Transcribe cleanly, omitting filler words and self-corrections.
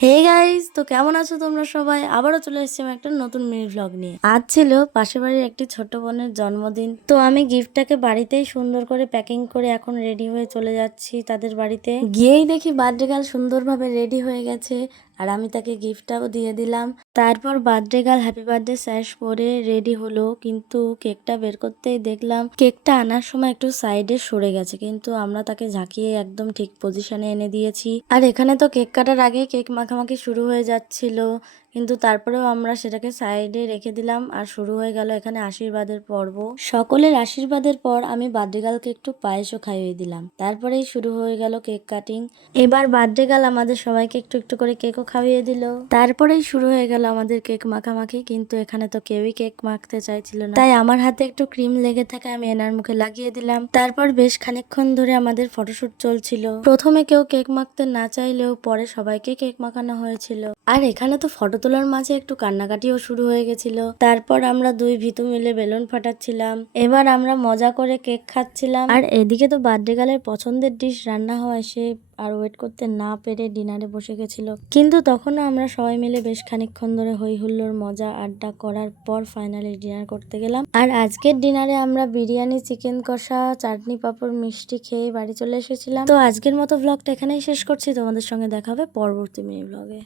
Hey guys, তো কেমন আছো তোমরা সবাই? আবারও চলে এসেছি আমি একটা নতুন মিনি ভ্লগ নিয়ে। আজ ছিল পাশের বাড়ির একটি ছোট্ট বোনের জন্মদিন। তো আমি গিফটটাকে বাড়িতেই সুন্দর করে প্যাকিং করে এখন রেডি হয়ে চলে যাচ্ছি তাদের বাড়িতে। গিয়েই দেখি বার্থডে গার্ল সুন্দরভাবে রেডি হয়ে গেছে আর আমি তাকে গিফটটাও দিয়ে দিলাম। তারপর বার্থডে গার্ল হ্যাপি বার্থডে স্যাশ পরে রেডি হলো, কিন্তু কেকটা বের করতেই দেখলাম কেকটা আনার সময় একটু সাইডে সরে গেছে, কিন্তু আমরা তাকে ঝাঁকিয়ে একদম ঠিক পজিশনে এনে দিয়েছি। আর এখানে তো কেক কাটার আগে কেক মাখামাখি শুরু হয়ে যাচ্ছিল, কিন্তু তারপরেও আমরা সেটাকে সাইডে রেখে দিলাম আর শুরু হয়ে গেল এখানে আশীর্বাদের পর্ব। সকলের আশীর্বাদের পর আমি বার্থডে গার্লকে একটু পায়েসও খাইয়ে দিলাম, তারপরেই শুরু হয়ে গেল কেক কাটিং। এবার বার্থডে গার্ল আমাদের সবাইকে একটু একটু করে কেকও খাইয়ে দিল, তারপরেই শুরু হয়ে গেল আমাদের কেক মাখামাখি। কিন্তু এখানে তো কেউই কেক মাখতে চাইছিল না, তাই আমার হাতে একটু ক্রিম লেগে থাকে, আমি এনার মুখে লাগিয়ে দিলাম। তারপর বেশ খানিকক্ষণ ধরে আমাদের ফটোশুট চলছিল। প্রথমে কেউ কেক মাখতে না চাইলেও পরে সবাইকে কেক মাখানো হয়েছিল। আর এখানে তো ফটো তোলার মাঝে একটু কান্নাকাটিও শুরু হয়ে গেছিল। তারপর আমরা দুই ভীতু মিলে বেলুন ফাটাচ্ছিলাম, এবার আমরা মজা করে কেক খাচ্ছিলাম। আর এদিকে তো বার্থডে গার্লের পছন্দের ডিশ রান্না হওয়ায় সে আর ওয়েট করতে না পেরে ডিনারে বসে গেছিল। কিন্তু তখনও আমরা সবাই মিলে বেশ খানিকক্ষণ ধরে হই হুল্লোড় মজা আড্ডা করার পর ফাইনালি ডিনার করতে গেলাম। আর আজকের ডিনারে আমরা বিরিয়ানি, চিকেন কষা, চাটনি, পাঁপড়, মিষ্টি খেয়ে বাড়ি চলে এসেছিলাম। তো আজকের মতো ব্লগটা এখানেই শেষ করছি, তোমাদের সঙ্গে দেখা হবে পরবর্তী মিনি ব্লগে।